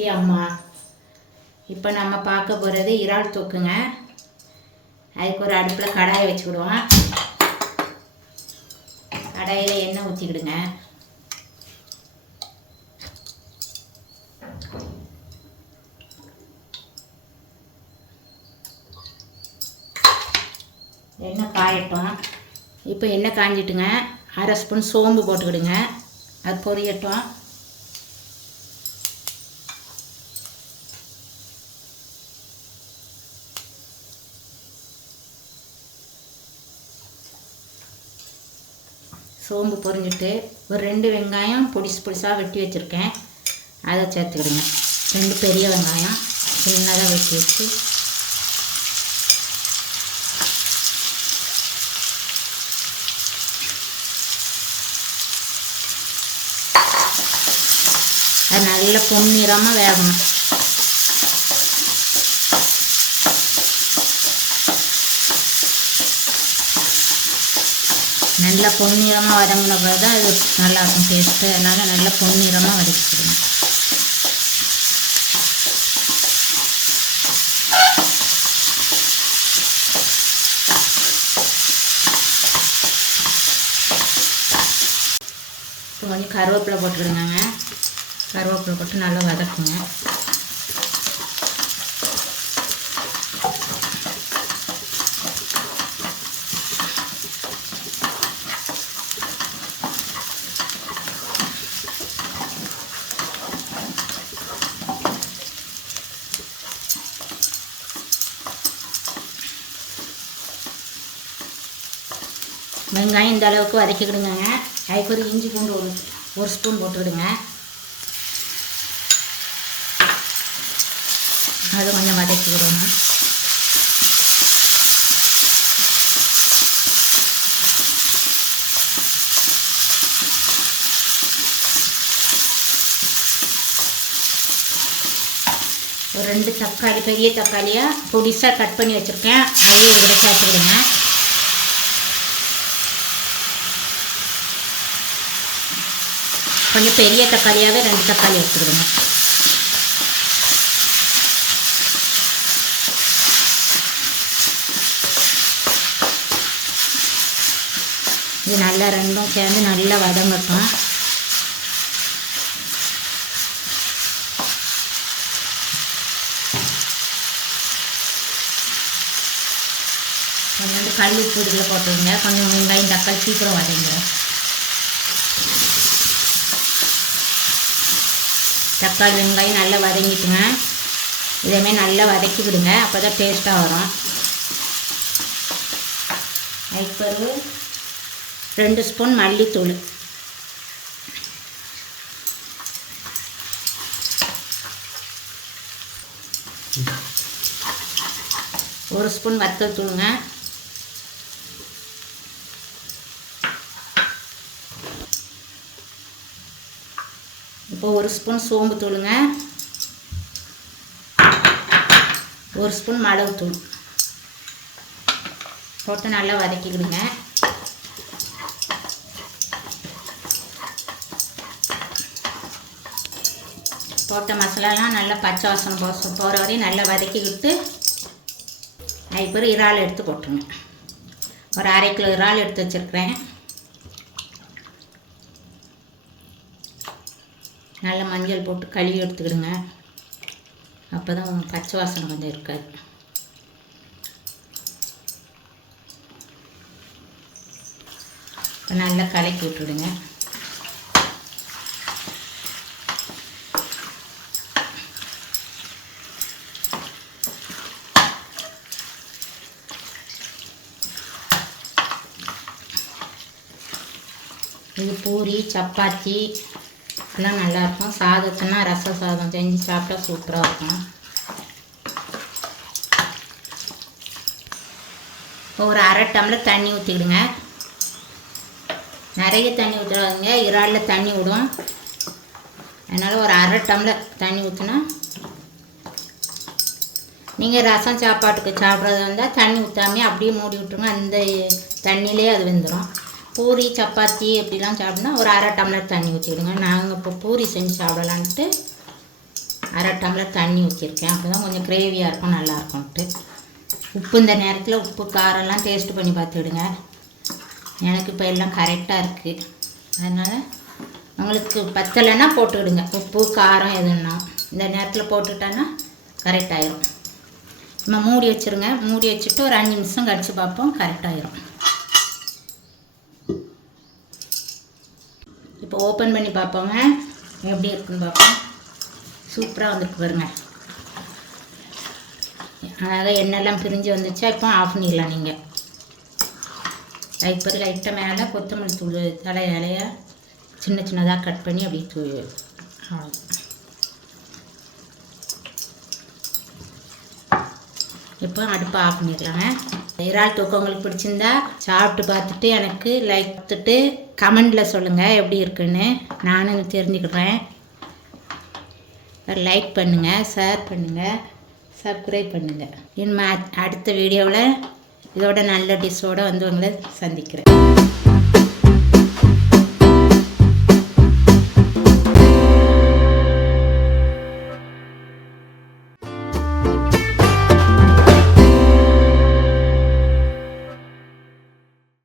சக்தி அம்மா. இப்போ நம்ம பார்க்க போகிறது இறால் தொக்குங்க. அதுக்கு ஒரு அடுப்பில் கடாயை வச்சுக்கிடுவோம். கடாயில் எண்ணெய் ஊற்றிக்கிடுங்க. எண்ணெய் காயட்டும். இப்போ எண்ணெய் காஞ்சிட்டுங்க. 1/2 ஸ்பூன் சோம்பு போட்டுக்கிடுங்க. அது பொரியட்டும். சோம்பு பொரிஞ்சிட்டு ஒரு 2 வெங்காயம் பொடிசாக வெட்டி வச்சுருக்கேன், அதை சேர்த்துக்கிடுங்க. 2 பெரிய வெங்காயம் சின்னதாக வெட்டி வச்சு அது நல்ல பொன்னிறமாக வேகணும். நல்லா பொன்னிறமாக வதங்கின பிறகு தான் அது நல்லாயிருக்கும் டேஸ்ட்டு. அதனால் நல்லா பொன்னிறமாக வதக்கிக்கணும். இப்போ கொஞ்சம் கருவேப்பிலை போட்டுக்கிடுங்க. கருவேப்பிலை போட்டு நல்லா வதக்குங்க. வெங்காயம் இந்த அளவுக்கு வதக்கிக்கிடுங்க. அதுக்கு ஒரு இஞ்சி பூண்டு ஒரு ஸ்பூன் போட்டுக்கிடுங்க. அது கொஞ்சம் வதக்கிக்கிடணும். ஒரு 2 தக்காளி, பெரிய தக்காளியாக பொடிசாக கட் பண்ணி வச்சுருக்கேன், அதையும் இதில் சேர்த்துக்கிடுங்க. கொஞ்சம் பெரிய தக்காளியாகவே 2 தக்காளி எடுத்துக்கிடுங்க. இது நல்லா ரெண்டும் சேர்ந்து நல்லா வதங்கட்டும். கொஞ்சம் கல் உப்பு இதில் போட்டுருங்க. கொஞ்சம் வெங்காயம் தக்காளி சீக்கிரம் வதங்கிடும். தக்காளி வெங்காயம் நல்லா வதங்கிட்டுங்க. இதேமாதிரி நல்லா வதக்கிக்கிடுங்க, அப்போ தான் டேஸ்ட்டாக வரும். அதுக்கு ஒரு 2 ஸ்பூன் மல்லித்தூள், ஒரு ஸ்பூன் வத்தல் தூளுங்க. இப்போ 1 ஸ்பூன் சோம்பு தூளுங்க, 1 ஸ்பூன் மிளகுத்தூள் போட்டு நல்லா வதக்கிக்கிடுங்க. போட்ட மசாலாலாம் நல்லா பச்சை வாசனை போகிற வரையும் நல்லா வதக்கிக்கிட்டு அதுக்கு பிறகு இறால் எடுத்து போட்டுருங்க. ஒரு 1/2 கிலோ இறால் எடுத்து வச்சுருக்கிறேன். நல்ல மஞ்சள் போட்டு கழுவி எடுத்துக்கிடுங்க, அப்போ தான் பச்சை வாசனை கொஞ்சம் இருக்காது. இப்போ நல்லா கலக்கி விட்டுடுங்க. இது பூரி சப்பாத்தி எல்லாம் நல்லாயிருக்கும். சாதத்துனா ரச சாதம் செஞ்சு சாப்பிட்டா சூப்பராக இருக்கும். ஒரு 1/2 டம்ளர் தண்ணி ஊற்றிக்கிடுங்க. நிறைய தண்ணி ஊற்றுறாங்க, இறாலில் தண்ணி விடும். அதனால் ஒரு 1/2 டம்ளர் தண்ணி ஊற்றினா, நீங்கள் ரசம் சாப்பாட்டுக்கு சாப்பிட்றதா இருந்தால் தண்ணி ஊற்றாமே அப்படியே மூடி விட்டுருங்க, அந்த தண்ணியிலே அது வெந்துடும். பூரி சப்பாத்தி எப்படிலாம் சாப்பிட்னா ஒரு 1/2 டம்ளர் தண்ணி ஊற்றிடுங்க. நாங்கள் இப்போ பூரி செஞ்சு சாப்பிடலான்ட்டு 1/2 டம்ளர் தண்ணி ஊற்றிருக்கேன். அப்போ தான் கொஞ்சம் கிரேவியாக இருக்கும், நல்லாயிருக்கும்ட்டு. உப்பு இந்த நேரத்தில் உப்பு காரம்லாம் டேஸ்ட்டு பண்ணி பார்த்துடுங்க. எனக்கு இப்போ எல்லாம் கரெக்டாக இருக்குது. அதனால் உங்களுக்கு பத்தலைன்னா போட்டுவிடுங்க. உப்பு காரம் எதுன்னா இந்த நேரத்தில் போட்டுக்கிட்டோன்னா கரெக்டாகிடும். நம்ம மூடி வச்சுருங்க. மூடி வச்சுட்டு ஒரு 5 நிமிஷம் கழித்து பார்ப்போம், கரெக்டாகிடும். இப்போ ஓப்பன் பண்ணி பார்ப்போங்க, எப்படி இருக்குன்னு பார்ப்போம். சூப்பராக வந்துருக்கு பாருங்க. அழகாக எண்ணெய்லாம் பிரிஞ்சு வந்துச்சா. இப்போ ஆஃப் பண்ணிடலாம். நீங்கள் அதுக்கு லைட்டாக மேலே கொத்தமல்லி தூள் இலையாக சின்ன சின்னதாக கட் பண்ணி அப்படியே தூள். இப்போ அடுப்பை ஆஃப் பண்ணிடலாங்க. இறால் தூக்கம் உங்களுக்கு பிடிச்சிருந்தா சாப்பிட்டு பார்த்துட்டு எனக்கு லைக் கொடுத்துட்டு கமெண்டில் சொல்லுங்கள் எப்படி இருக்குன்னு. நானும் தெரிஞ்சுக்கிறேன். லைக் பண்ணுங்கள், ஷேர் பண்ணுங்கள், சப்ஸ்கிரைப் பண்ணுங்கள். இனிமே அடுத்த வீடியோவில் இதோட நல்ல டிஷ்ஷோடு வந்து உங்களை சந்திக்கிறேன்.